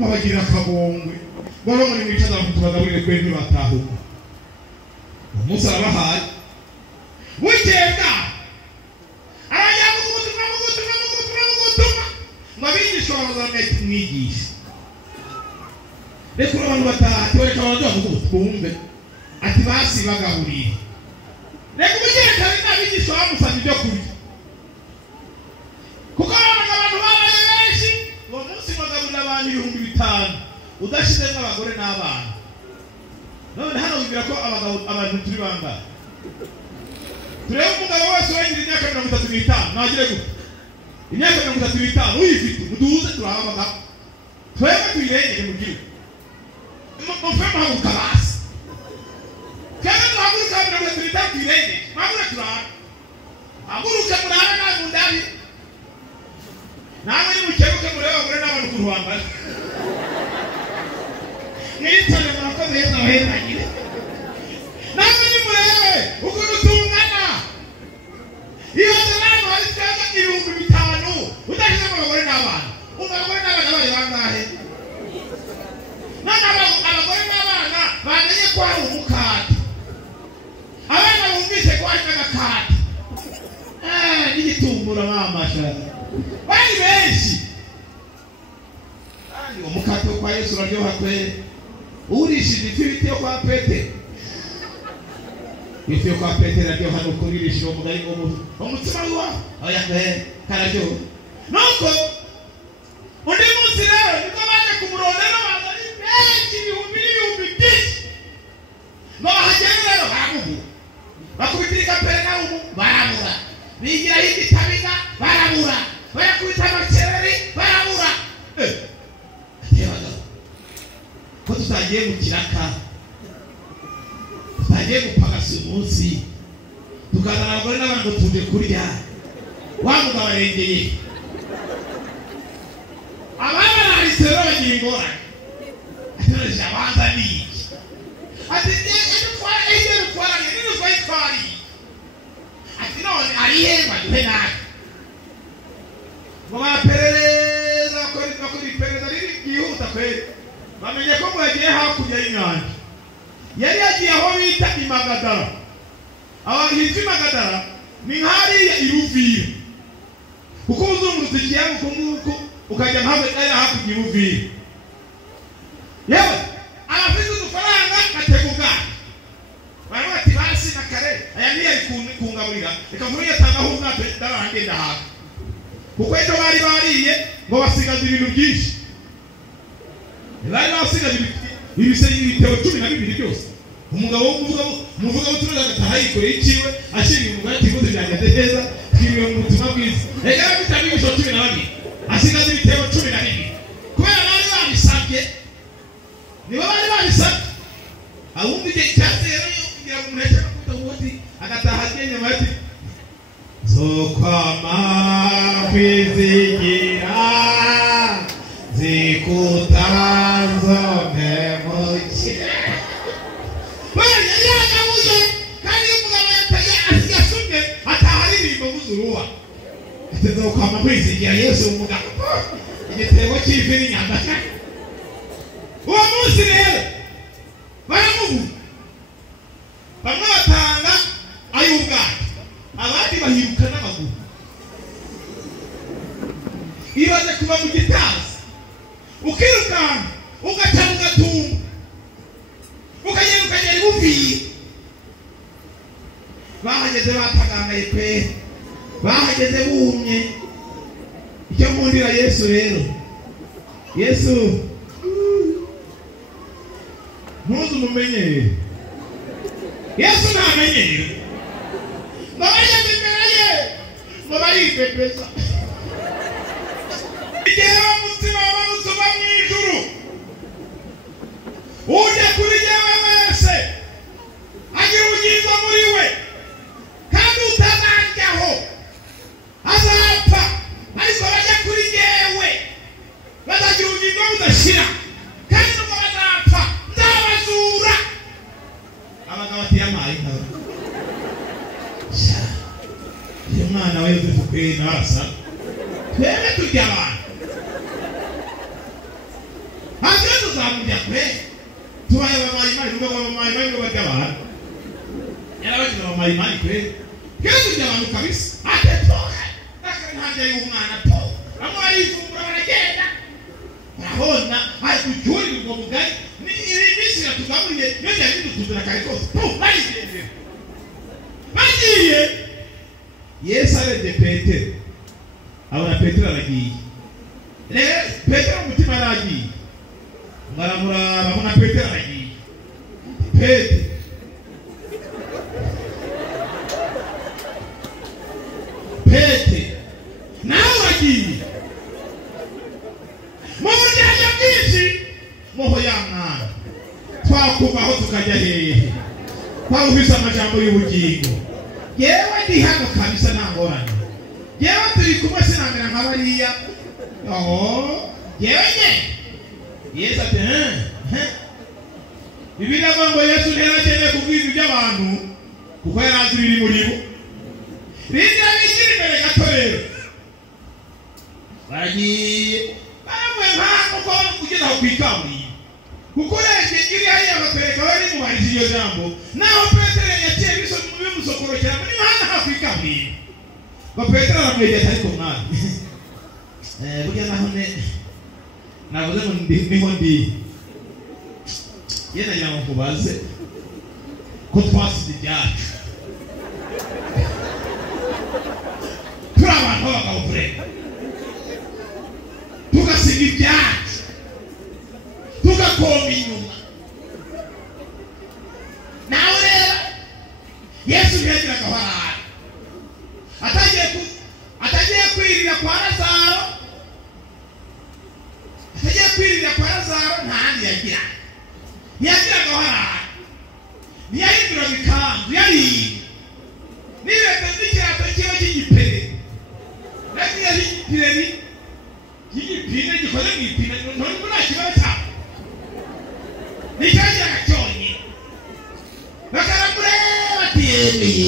babagira akabongwe baba muri mwicaza kutubagaburire kwembi batahuka umunsi arabahaye wikenda arajya gutuma mwabigisha bazamete mwigisha reko abantu bataha toreka abantu twumve ati basi bagaburire reko mugere kandi nabigisha bamusaba ibyo kurya kuko abantu babaye benshi uwo munsi bagaburira abantu 5,000 udashizemo abagore n'abana none hano wibwira ko abantu turi bangana turebe umugabo wese wengira imyaka 35 nagire gute imyaka 35 uyifite muduze turabaga twebwe tuyirengere mu gihugu mufema haguruka basi kandi haguruka 35 tuyirengere haguruka turaba haguruka murara na mundari namwe ni mukebuke mureba abagore n'abantu ku ruhambara nitane murakoze heza wahezanyire namwe ni murebe ukuntu tungana iyo zerano hari twebwe 5,000 udashizemo abagore n'abana umugore n'abana bari bangahe none abagore n'abana bamenye ko hari umukati abana bumvise ko hari n'agakati n'igitumbura mamasha bari benshi kandi umukati wo kwa Yesu uraryoha kwere urishije ifiriti yo kwa Petero ifi yo kwa Petero aryoha no kuririsha umugari ngo umutima wiwa oya kararyoha nuko undi munsi rero niko baje kumurondera bazari benshi 10,000 bahagera rero baramubu bakubitirika pere na ubu baramura bigira higitabiga baramura bayakubita amacereri baramura ko tutagiye mu kiraka tutagiye gupagasa umunsi tukazana abagore n'abantu tuje kurya wa mugabo arengeye abana barisero bagira ingorane atereje abanza n'iki ati twari ati none arihemba duhe nawe ngo baraperereza bakora iperereza riri byihuta kweri bamenye ko mwagiye hakurya y'inyanja yari yagiye aho bita Imagadara hitwa Imagadara ni hariya Iruvira kuko uzungurutse ikiyaga uko nguko ukajya hakurya Iruvira yewe abafite udufaranga batega ubwato baravuga ati basi na kare aya niyo ari kungaburira reka nkuru yatangaho ubwato ndarangenda hafi kuko ejo bari bariye ngo basigaze ibintu byinshi bari basigaje ibitebo 12 byose umugabo umuvuga uturuza gataha yikoreye ikiwe ashinga umugabo atibuze byageze heza twiriwe mu butumwa bwiza reka bitabibisho 12 asigaze ibitebo 12 kubera bari babisabye niba bari babisabye ahubwo igihe cyase rero kugira ngo umuntu ashaka kutahuti agataha agenya bati zokwama kwizigira zikutanzo memoche baya yagabuye kandi umugabo yataye asiyasumye ataharirimbo buzuruwa zokwama kwizigira Yesu umugabo igitego cy'ifi n'inyambaka uwo munsi rero baramubu bamwe batanga ay'ubwato abandi bahiruka n'amaguru ibaze kuva mu gitazi ukirukana ugaca mu gatumba ukagera ibuviye bahageze batagangaye pe bahageze bumye icyo nkundira Yesu rero Yesu ntuzi umumenyere Yesu ntamenyere babajya imbere ye babaripepesa igihe umutima w'abantu mu ijuru ujya kuri yewe wese agira ubugingo muri we kandi utazajyaho azapfa ariko bajya kuri yewe bazagira ubugingo budashira kandi nubwo bazapfa nzabazura abagabo atiyamaye iyo mwana wa Yosefu kweri narasa twebwe turya abantu tuzamujya kwe tubaye abamayimani ngo abamayimani ngo barya abantu yarabagira abamayimani kwe kujya abantu kabisa atetoka ntabyo y'umwana to bamwe barifumbura baragenda urabona hari kujurira ubwo mugari ni ibisi yatugaburiye iyo byari bidutuzura kare kose bagiye Yesu arebye Petero abona Petero aragiye rero Petero umutima aragiye baramuraba abona Petero aragiye Petero nawe wagiye mu buryo bwinshi moho ya mwana twakuvaho tukajya hehe twahubise amajambo y'ubugingo yewe ndi hano kabisa ntangorane yewe turi kumwe sinamera nk'abariya yewe nye Yesu ati Bibiliya ngo Yesu ntiyarakeneye kubwira iby'abantu kuko yarazi biri muri bo bigira bikiri imbere gato rero baragiye baravuye nk'ahantu ko kugeza aho kwikaburimbo kuko urebye iri hariya bakwereka bari mu bari iryo jambo naho Petero yaciye bimusokorokera muri hano hafi kwikaburimbo ngo Petero aramwegera ariko mwana burya naho navuze ngo niho ndi yena ngira ngo nkubaze ko twasize ibyacu turi abantu b'abagabo kureka tugasiga ibyacu tugakomba inyuma nawe rero Yesu ntiyagiraga ahari atagiye kwirira kwa Lazaro nta handi ntiyagiraga ahari ntiyahinduraga ikanzu yariye n'ibireka n'ikirato kiba cy'igipere nagiye y'igipine gikoze mu ipine ntabwo nta kibazo cyabo nticyagiraga cyonyine bakaramureba ati yemeye